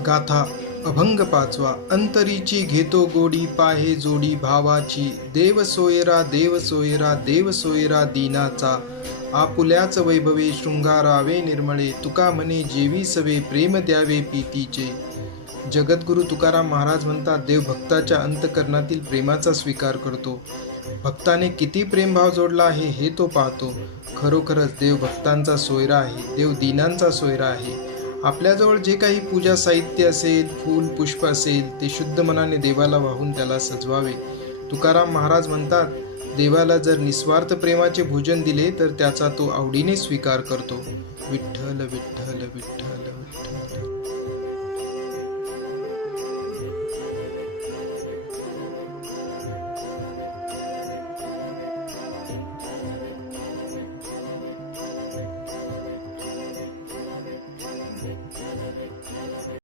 गाथा अभंग पाचवा. अंतरीची घेतो गोडी पाहे जोडी भावाची. देव सोयरा देव सोयरा देव सोयरा दीनाचा. आपुल्याच वैभवे शृंगारावे निर्मळे. तुका म्हणे जेवी सवे प्रेम द्यावे प्रीतीचे. जगद्गुरु तुकाराम महाराज म्हणतात, देव भक्ताच्या अंतकरणातील प्रेमाचा स्वीकार करतो. भक्ताने किती प्रेमभाव जोडला आहे हे तो पाहतो. खरोखरच देव भक्तांचा सोयरा आहे, देव दीनांचा सोयरा आहे. आपल्याजवळ जे काही पूजा साहित्य असेल, फूल पुष्प असेल, ते शुद्ध मनाने देवाला वाहून त्याला सजवावे. तुकाराम महाराज म्हणतात, देवाला जर निस्वार्थ प्रेमाचे भोजन दिले तर त्याचा तो आवडीने स्वीकार करतो. विठ्ठल विठ्ठल विठ्ठल.